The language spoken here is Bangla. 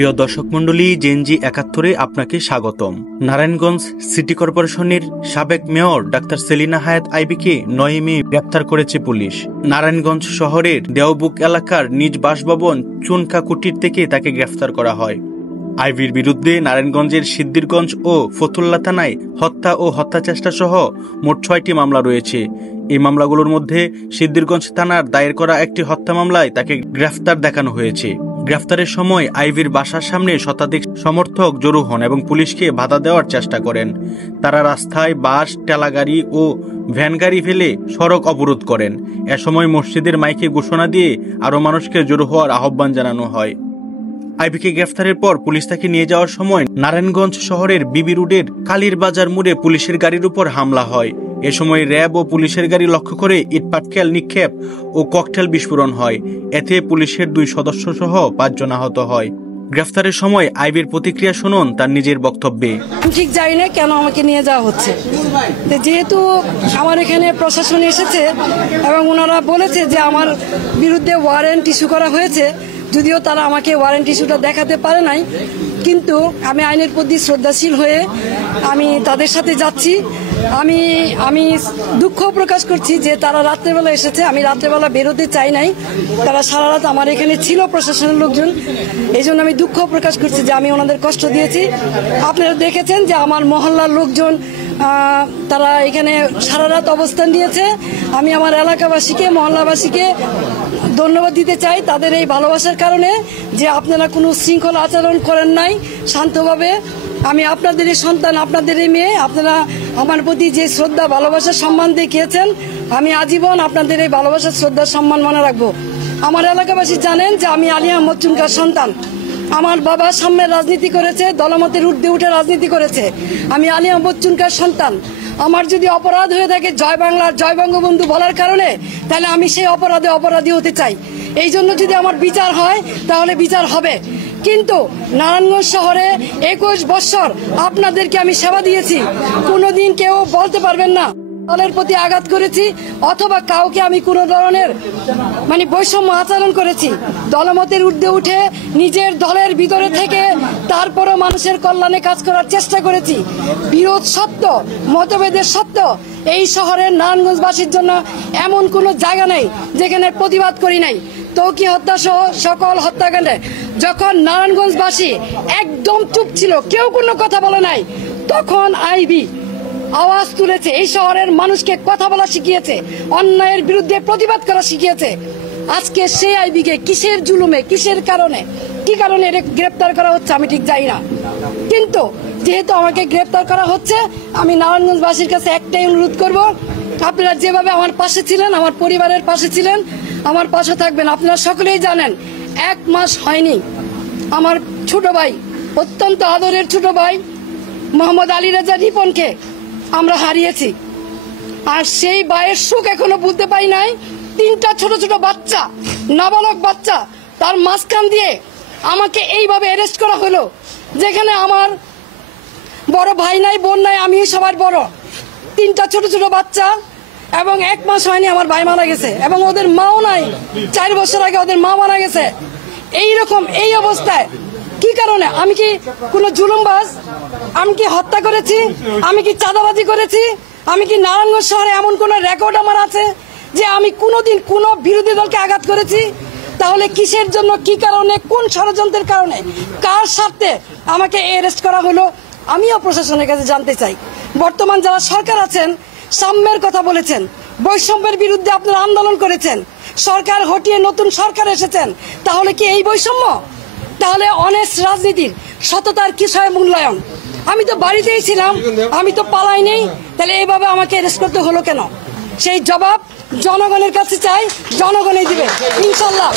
প্রিয় দর্শক মণ্ডলী, জেনজি ৭১-এ আপনাকে স্বাগতম। নারায়ণগঞ্জ সিটি কর্পোরেশনের সাবেক মেয়র ডাক্তার সেলিনা হায়াৎ আইভীকে ৯ মে গ্রেপ্তার করেছে পুলিশ। নারায়ণগঞ্জ শহরের দেওবুক এলাকার নিজ বাসভবন চুনকা কুটির থেকে তাকে গ্রেফতার করা হয়। আইভীর বিরুদ্ধে নারায়ণগঞ্জের সিদ্দিরগঞ্জ ও ফতুল্লা থানায় হত্যা ও হত্যাচেষ্টা সহ মোট ৬টি মামলা রয়েছে। এই মামলাগুলোর মধ্যে সিদ্দিরগঞ্জ থানার দায়ের করা একটি হত্যা মামলায় তাকে গ্রেফতার দেখানো হয়েছে। গ্রেফতারের সময় আইভীর বাসার সামনে শতাধিক সমর্থক জড়ো হন এবং পুলিশকে বাধা দেওয়ার চেষ্টা করেন। তারা রাস্তায় বাস, ঠেলাগাড়ি ও ভ্যান গাড়ি ফেলে সড়ক অবরোধ করেন। এ সময় মসজিদের মাইকে ঘোষণা দিয়ে আরও মানুষকে জড়ো হওয়ার আহ্বান জানানো হয়। আইভীকে গ্রেফতারের পর পুলিশ তাকে নিয়ে যাওয়ার সময় নারায়ণগঞ্জ শহরের বিবি রোডের কালীর বাজার মোড়ে পুলিশের গাড়ির উপর হামলা হয়। এ সময় র্যাব ও পুলিশের গাড়ি লক্ষ্য করে ইটপাটকেল নিক্ষেপ ও ককটেল বিস্ফোরণ হয়। এতে পুলিশের 2 সদস্য সহ 5 জন আহত হয়। গ্রেফতারের সময় আইভীর প্রতিক্রিয়া শুনুন তার নিজের বক্তব্যে। ঠিক জানি না কেন আমাকে নিয়ে যাওয়া হচ্ছে, যেহেতু আমার এখানে প্রশাসন এসেছে এবং ওনারা বলেছে যে আমার বিরুদ্ধে ওয়ারেন্ট ইস্যু করা হয়েছে, যদিও তারা আমাকে ওয়ারেন্ট ইস্যুটা দেখাতে পারে নাই, কিন্তু আমি আইনের প্রতি শ্রদ্ধাশীল হয়ে আমি তাদের সাথে যাচ্ছি। আমি দুঃখ প্রকাশ করছি যে তারা রাত্রেবেলা এসেছে, আমি রাত্রেবেলা বেরোতে চাই নাই, তারা সারা রাত আমার এখানে ছিল প্রশাসনের লোকজন, এই জন্য আমি দুঃখ প্রকাশ করছি যে আমি ওনাদের কষ্ট দিয়েছি। আপনারা দেখেছেন যে আমার মহল্লার লোকজন তারা এখানে সারা রাত অবস্থান নিয়েছে। আমি আমার এলাকাবাসীকে, মহল্লাবাসীকে ধন্যবাদ দিতে চাই তাদের এই ভালোবাসার কারণে, যে আপনারা কোনো শৃঙ্খলা আচরণ করেন নাই, শান্তভাবে। আমি আপনাদেরই সন্তান, আপনাদেরই মেয়ে, আপনারা আমার প্রতি যে শ্রদ্ধা, ভালোবাসা, সম্মান দেখিয়েছেন, আমি আজীবন আপনাদের এই ভালোবাসা, শ্রদ্ধা, সম্মান মনে রাখবো। আমার এলাকাবাসী জানেন যে আমি আলী আহমদ চুনকার সন্তান। আমার বাবা সাম্যের রাজনীতি করেছে, দলমতের ঊর্ধ্বে উঠে রাজনীতি করেছে। আমি আলী আহমদ চুনকার সন্তান। আমার যদি অপরাধ হয়ে থাকে জয় বাংলার, জয় বঙ্গবন্ধু বলার কারণে, তাহলে আমি সেই অপরাধী হতে চাই। এই জন্য যদি আমার বিচার হয় তাহলে বিচার হবে। কিন্তু নারায়ণগঞ্জ শহরে 21 বছর আপনাদেরকে আমি সেবা দিয়েছি, কোনোদিন কেউ বলতে পারবেন না দলের প্রতি আঘাত করেছি অথবা কাউকে আমি কোনো ধরনের বৈষম্য আচরণ করেছি। দলমতের ঊর্ধ্বে উঠে নিজের দলের ভিতরে থেকে তারপরও মানুষের কল্যাণে কাজ করার চেষ্টা করেছি। বিরোধ সত্য, মতভেদের সত্য, এই শহরের নারায়ণগঞ্জবাসীর জন্য এমন কোনো জায়গা নেই যেখানে প্রতিবাদ করি নাই। তৌকি হত্যা সহ সকল হত্যাকাণ্ডে যখন নারায়ণগঞ্জবাসী একদম চুপ ছিল, কেউ কোনো কথা বলে নাই, তখন আইভী আওয়াজ তুলেছে, এই শহরের মানুষকে কথা বলা শিখিয়েছে, অন্যায়ের বিরুদ্ধে প্রতিবাদ করা শিখিয়েছে। আজকে সেই আইভীকে কিসের জুলুমে, কিসের কারণে, কি কারণে গ্রেপ্তার করা হচ্ছে আমি ঠিক জানি না। কিন্তু যেহেতু আমাকে গ্রেপ্তার করা হচ্ছে, আমি নারায়ণগঞ্জবাসীর কাছে একটাই অনুরোধ করব, আপনারা যেভাবে আমার পাশে ছিলেন, আমার পরিবারের পাশে ছিলেন, আমার পাশে থাকবেন। আপনারা সকলেই জানেন 1 মাস হয়নি আমার ছোট ভাই, অত্যন্ত আদরের ছোট ভাই মোহাম্মদ আলী রেজা রিপনকে আমরা হারিয়েছি। আর সেই ভাইয়ের সুখ এখনো বুঝতে পাই নাই। 3টা ছোট ছোট বাচ্চা, নাবালক বাচ্চা, তার মাঝখান দিয়ে আমাকে এইভাবে অ্যারেস্ট করা হলো, যেখানে আমার বড় ভাই নাই, বোন নাই, আমি সবার বড়। 3টা ছোট ছোট বাচ্চা এবং 1 মাস হয়নি আমার ভাই মারা গেছে এবং ওদের মাও নাই। 4 বছর আগে ওদের মা মারা গেছে। এইরকম এই অবস্থায় কি কারণে? আমি কি কোনো জুলুমবাজ? আমি কি হত্যা করেছি? আমি কি চাঁদাবাজি করেছি? আমি কি নারায়ণগঞ্জ শহরে এমন কোন রেকর্ড আমার আছে যে আমি কোনোদিন কোনো বিরোধী দলকে আঘাত করেছি? তাহলে কিসের জন্য, কি কারণে, কোন ষড়যন্ত্রের কারণে, কার স্বার্থে আমাকে অ্যারেস্ট করা হলো? আমিও প্রশাসনের কাছে জানতে চাই। বর্তমান যারা সরকার আছেন, সাম্যের কথা বলেছেন, বৈষম্যের বিরুদ্ধে আপনারা আন্দোলন করেছেন, সরকার হটিয়ে নতুন সরকার এসেছেন, তাহলে কি এই বৈষম্য? তাহলে অনেস্ট রাজনীতির, সততার কিসের মূল্যায়ন? আমি তো বাড়িতেই ছিলাম, আমি তো পালাই নেই, তাহলে এইভাবে আমাকে অ্যারেস্ট করতে হলো কেন? সেই জবাব জনগণের কাছে চাই, জনগণই দিবে ইনশাল্লাহ।